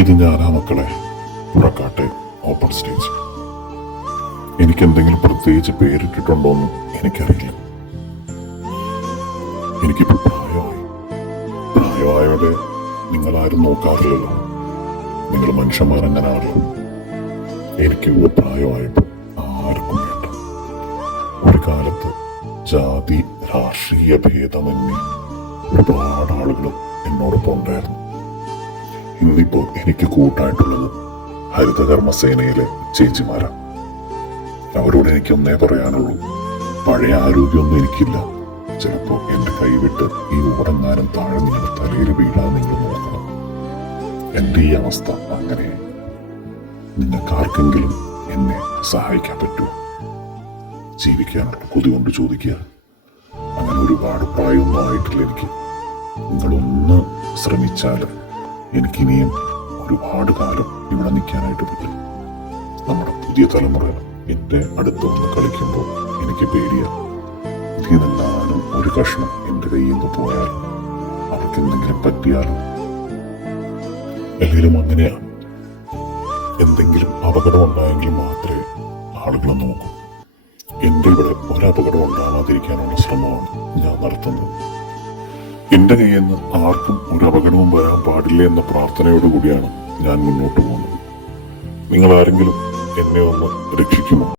ഇത് ഞാനാ മക്കളെ, പുറക്കാട്ടെ ഓപ്പൺ സ്റ്റേജ്. എനിക്കെന്തെങ്കിലും പ്രത്യേകിച്ച് പേരിട്ടിട്ടുണ്ടോന്ന് എനിക്കറിയില്ല. എനിക്കിപ്പോൾ പ്രായമായോടെ നിങ്ങളാരും നോക്കാറില്ലല്ലോ. നിങ്ങൾ മനുഷ്യന്മാരങ്ങനാണല്ലോ. എനിക്ക് പ്രായമായപ്പോൾ ആർക്കും വേണ്ട. ഒരു കാലത്ത് ജാതി രാഷ്ട്രീയ ഭേദമന്യേ ഒരുപാട് ആളുകളും എന്നോടൊപ്പം ഉണ്ടായിരുന്നു. ഇന്നിപ്പോ എനിക്ക് കൂട്ടായിട്ടുള്ളത് ഹരിതകർമ്മസേനയിലെ ചേച്ചിമാരാണ്. അവരോട് എനിക്കൊന്നേ പറയാനുള്ളൂ, പഴയ ആരോഗ്യമൊന്നും എനിക്കില്ല. ചിലപ്പോ എന്റെ കൈവിട്ട് ഈ ഓടങ്ങാനും താഴെ നിങ്ങളുടെ തലയിൽ വീഴാൻ നിങ്ങൾ നോക്കണം. എന്റെ ഈ അവസ്ഥ അങ്ങനെ. നിങ്ങൾക്കാർക്കെങ്കിലും എന്നെ സഹായിക്കാൻ പറ്റുമോ? ജീവിക്കാനുള്ള കൊതി കൊണ്ട് ചോദിക്കുക. അങ്ങനെ ഒരുപാട് പ്രായമൊന്നും ആയിട്ടില്ല എനിക്ക്. നിങ്ങളൊന്ന് ശ്രമിച്ചാൽ എനിക്കിനിയും ഒരുപാട് കാലം ഇവിടെ നിൽക്കാനായിട്ട് പറ്റും. നമ്മുടെ പുതിയ തലമുറ എന്റെ അടുത്ത് വന്ന് കളിക്കുമ്പോൾ എനിക്ക് പേടിയാണ്. ഇതിനെല്ലാനും ഒരു കഷ്ണം എന്റെ കയ്യിൽ നിന്ന് പോയാൽ അവർക്ക് എന്തെങ്കിലും പറ്റിയാലോ? എല്ലാവരും അങ്ങനെയാണ്. എന്തെങ്കിലും അപകടം ഉണ്ടായെങ്കിൽ മാത്രമേ ആളുകൾ നോക്കൂ. എന്റെ ഇവിടെ ഒരപകടം ഉണ്ടാവാതിരിക്കാനുള്ള ശ്രമമാണ് ഞാൻ നടത്തുന്നത്. എന്റെ കയ്യിൽ നിന്ന് ആർക്കും ഒരു അപകടവും വരാൻ പാടില്ല എന്ന പ്രാർത്ഥനയോടുകൂടിയാണ് ഞാൻ മുന്നോട്ട് പോകുന്നത്. നിങ്ങൾ ആരെങ്കിലും എന്നെ ഒന്ന് രക്ഷിക്കുമോ?